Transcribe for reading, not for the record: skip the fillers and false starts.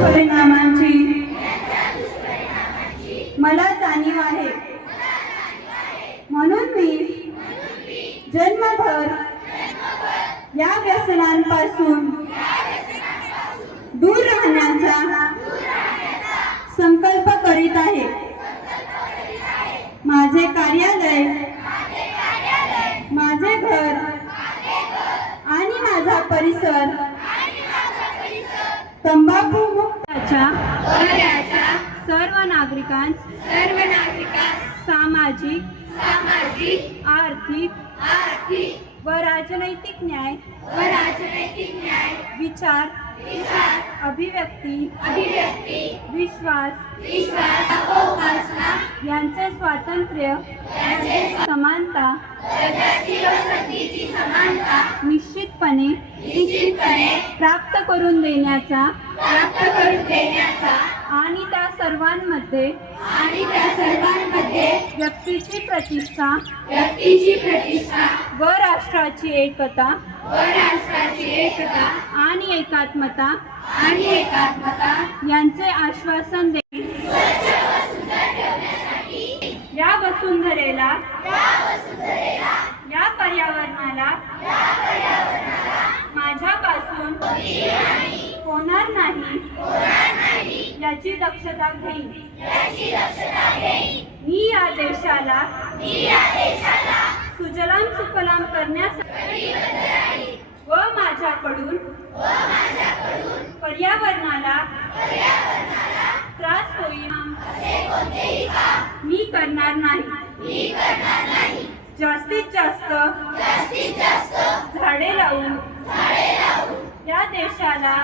दुष्परिणामांची मला जाणीव आहे, म्हणून मी जन्मभर या व्यसनांपासून दूर राहण्याचा संकल्प करीत आहे. माझे कार्यालय, माझे घर आणि माझा परिसर तंबाखू मुक्ताच्या सर्व नागरिकांस सामाजिक, आर्थिक व राजनैतिक न्याय विचार, अभिव्यक्ती, विश्वास यांचे स्वातंत्र्य, समानता निश्चितपणे प्राप्त करून देण्याचा आणि त्या सर्वांमध्ये व्यक्तीची प्रतिष्ठा व राष्ट्राची एकता आणि एकात्मता यांचे आश्वासन देईल. या वसुंधरेला, या पर्यावरणाला माझ्यापासून होणार नाही याची दक्षता घेईन. मी या देशाला सुजलाम सुफलाम करण्यासाठी व माझ्याकडून पर्यावरणाला त्रास होईल मी करणार नाही. जास्तीत जास्त झाडे लावून या देशाला